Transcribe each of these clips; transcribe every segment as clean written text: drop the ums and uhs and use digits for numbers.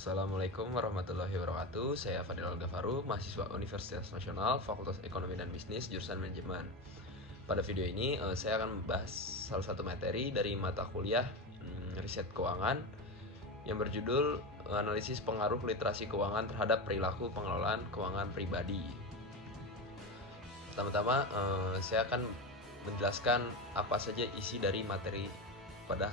Assalamualaikum warahmatullahi wabarakatuh. Saya Fadil Al-Ghafaru, mahasiswa Universitas Nasional, Fakultas Ekonomi dan Bisnis, jurusan Manajemen. Pada video ini saya akan membahas salah satu materi dari mata kuliah riset keuangan yang berjudul analisis pengaruh literasi keuangan terhadap perilaku pengelolaan keuangan pribadi. Pertama-tama saya akan menjelaskan apa saja isi dari materi pada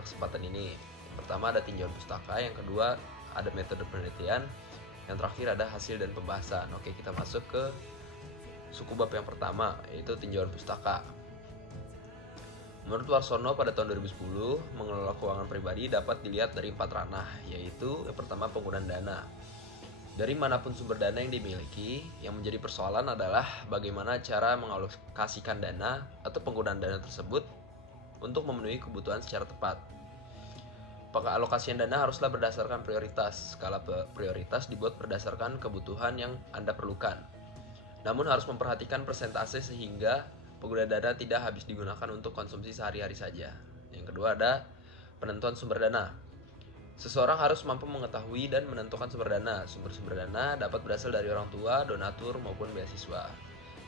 kesempatan ini. Pertama ada tinjauan pustaka, yang kedua ada metode penelitian, yang terakhir ada hasil dan pembahasan. Oke, kita masuk ke suku bab yang pertama, yaitu tinjauan pustaka. Menurut Warsono pada tahun 2010, mengelola keuangan pribadi dapat dilihat dari 4 ranah, yaitu yang pertama penggunaan dana. Dari manapun sumber dana yang dimiliki, yang menjadi persoalan adalah bagaimana cara mengalokasikan dana atau penggunaan dana tersebut untuk memenuhi kebutuhan secara tepat. Pengalokasian dana haruslah berdasarkan prioritas. Skala prioritas dibuat berdasarkan kebutuhan yang Anda perlukan. Namun harus memperhatikan persentase sehingga penggunaan dana tidak habis digunakan untuk konsumsi sehari-hari saja. Yang kedua ada penentuan sumber dana. Seseorang harus mampu mengetahui dan menentukan sumber dana. Sumber-sumber dana dapat berasal dari orang tua, donatur, maupun beasiswa.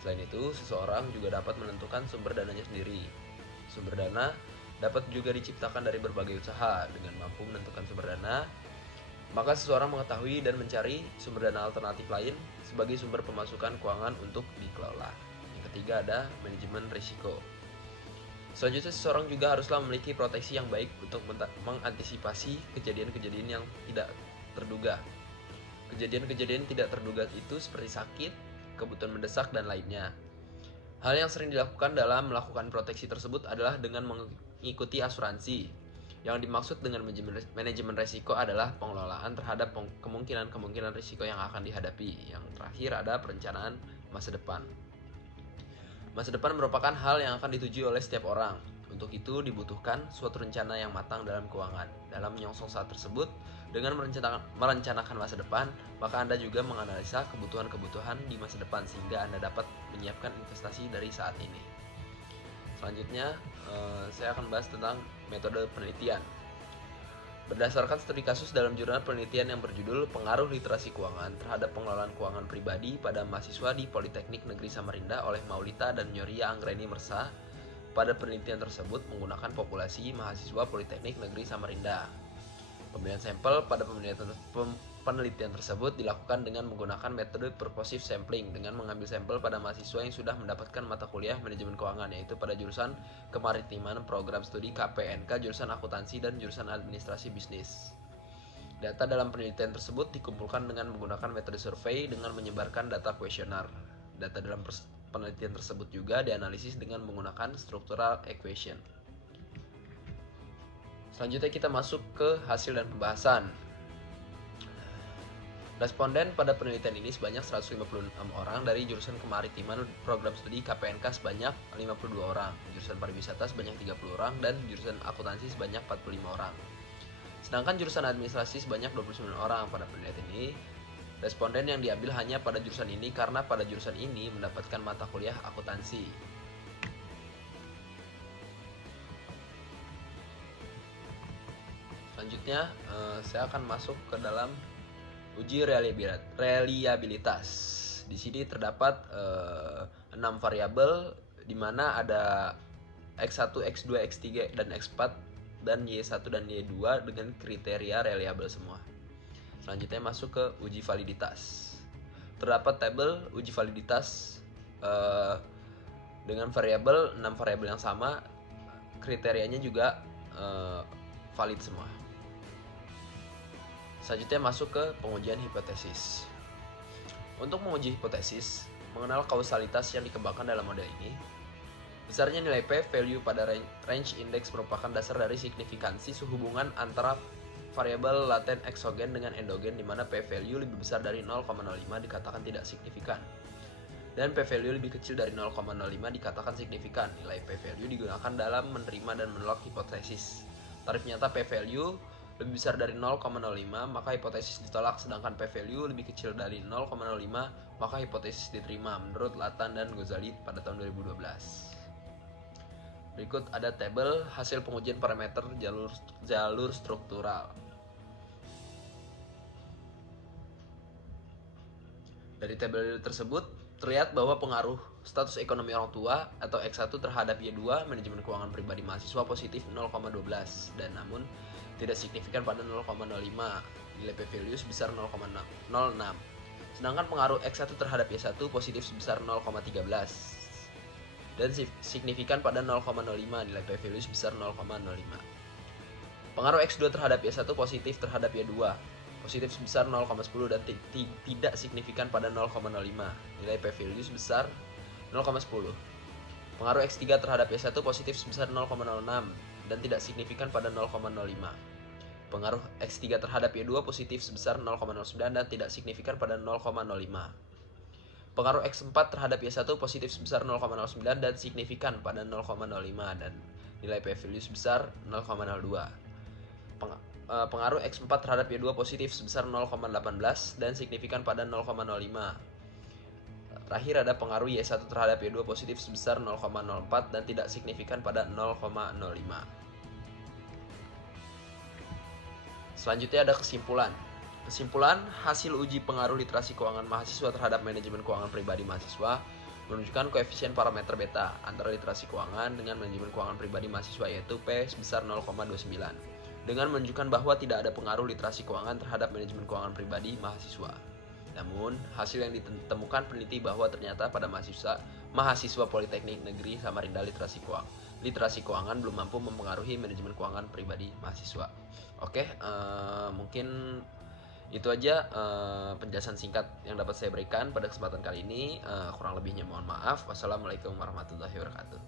Selain itu, seseorang juga dapat menentukan sumber dananya sendiri. Sumber dana dapat juga diciptakan dari berbagai usaha. Dengan mampu menentukan sumber dana, maka seseorang mengetahui dan mencari sumber dana alternatif lain sebagai sumber pemasukan keuangan untuk dikelola. Yang ketiga ada manajemen risiko. Selanjutnya, seseorang juga haruslah memiliki proteksi yang baik untuk mengantisipasi kejadian-kejadian yang tidak terduga. Kejadian-kejadian tidak terduga itu seperti sakit, kebutuhan mendesak, dan lainnya. Hal yang sering dilakukan dalam melakukan proteksi tersebut adalah dengan mengikuti asuransi. Yang dimaksud dengan manajemen risiko adalah pengelolaan terhadap kemungkinan-kemungkinan risiko yang akan dihadapi. Yang terakhir ada perencanaan masa depan. Masa depan merupakan hal yang akan dituju oleh setiap orang. Untuk itu dibutuhkan suatu rencana yang matang dalam keuangan. Dalam menyongsong saat tersebut, dengan merencanakan masa depan, maka Anda juga menganalisa kebutuhan-kebutuhan di masa depan sehingga Anda dapat menyiapkan investasi dari saat ini. Selanjutnya, saya akan bahas tentang metode penelitian. Berdasarkan studi kasus dalam jurnal penelitian yang berjudul Pengaruh Literasi Keuangan terhadap Pengelolaan Keuangan Pribadi pada Mahasiswa di Politeknik Negeri Samarinda oleh Maulita dan Nyoria Anggreni Mersa, pada penelitian tersebut menggunakan populasi mahasiswa Politeknik Negeri Samarinda. Pemilihan sampel pada penelitian tersebut dilakukan dengan menggunakan metode purposive sampling dengan mengambil sampel pada mahasiswa yang sudah mendapatkan mata kuliah manajemen keuangan, yaitu pada jurusan kemaritiman, program studi KPNK, jurusan akuntansi, dan jurusan administrasi bisnis. Data dalam penelitian tersebut dikumpulkan dengan menggunakan metode survei dengan menyebarkan data kuesioner. Data dalam penelitian tersebut juga dianalisis dengan menggunakan structural equation. Selanjutnya kita masuk ke hasil dan pembahasan. Responden pada penelitian ini sebanyak 156 orang dari jurusan kemaritiman, program studi KPNK sebanyak 52 orang, jurusan pariwisata sebanyak 30 orang, dan jurusan akuntansi sebanyak 45 orang. Sedangkan jurusan administrasi sebanyak 29 orang. Pada penelitian ini, responden yang diambil hanya pada jurusan ini karena pada jurusan ini mendapatkan mata kuliah akuntansi. Selanjutnya, saya akan masuk ke dalam uji reliabilitas. Di sini terdapat 6 variabel, di mana ada X1, X2, X3, dan X4, dan Y1 dan Y2 dengan kriteria reliable semua. Selanjutnya masuk ke uji validitas. Terdapat tabel uji validitas dengan variabel 6 variabel yang sama, kriterianya juga valid semua. Selanjutnya masuk ke pengujian hipotesis. Untuk menguji hipotesis, mengenal kausalitas yang dikembangkan dalam model ini. Besarnya nilai P value pada range index merupakan dasar dari signifikansi sehubungan antara variabel laten eksogen dengan endogen, di mana P value lebih besar dari 0,05 dikatakan tidak signifikan, dan P value lebih kecil dari 0,05 dikatakan signifikan. Nilai P value digunakan dalam menerima dan menolak hipotesis. Tarif nyata P value lebih besar dari 0,05 maka hipotesis ditolak, sedangkan P value lebih kecil dari 0,05 maka hipotesis diterima, menurut Latan dan Ghazali pada tahun 2012. Berikut ada tabel hasil pengujian parameter jalur struktural. Dari tabel tersebut terlihat bahwa pengaruh status ekonomi orang tua atau X1 terhadap Y2 manajemen keuangan pribadi mahasiswa positif 0,12 dan namun tidak signifikan pada 0,05, nilai P-value sebesar 0,06. Sedangkan pengaruh X1 terhadap Y1 positif sebesar 0,13 dan signifikan pada 0,05, nilai P-value sebesar 0,05. Pengaruh X2 terhadap Y1 positif terhadap Y2 positif sebesar 0,10 dan tidak signifikan pada 0,05, nilai P-value sebesar 0,10. Pengaruh X3 terhadap Y1 positif sebesar 0,06 dan tidak signifikan pada 0,05. Pengaruh X3 terhadap Y2 positif sebesar 0,09 dan tidak signifikan pada 0,05. Pengaruh X4 terhadap Y1 positif sebesar 0,09 dan signifikan pada 0,05 dan nilai P-value sebesar 0,02. Pengaruh X4 terhadap Y2 positif sebesar 0,18 dan signifikan pada 0,05. Terakhir ada pengaruh Y1 terhadap Y2 positif sebesar 0,04 dan tidak signifikan pada 0,05. Selanjutnya ada kesimpulan. Kesimpulan, hasil uji pengaruh literasi keuangan mahasiswa terhadap manajemen keuangan pribadi mahasiswa menunjukkan koefisien parameter beta antara literasi keuangan dengan manajemen keuangan pribadi mahasiswa yaitu P sebesar 0,29. Dengan menunjukkan bahwa tidak ada pengaruh literasi keuangan terhadap manajemen keuangan pribadi mahasiswa. Namun, hasil yang ditemukan peneliti bahwa ternyata pada mahasiswa Politeknik Negeri Samarinda literasi keuangan belum mampu mempengaruhi manajemen keuangan pribadi mahasiswa. Oke, mungkin itu aja penjelasan singkat yang dapat saya berikan pada kesempatan kali ini. Kurang lebihnya mohon maaf. Wassalamualaikum warahmatullahi wabarakatuh.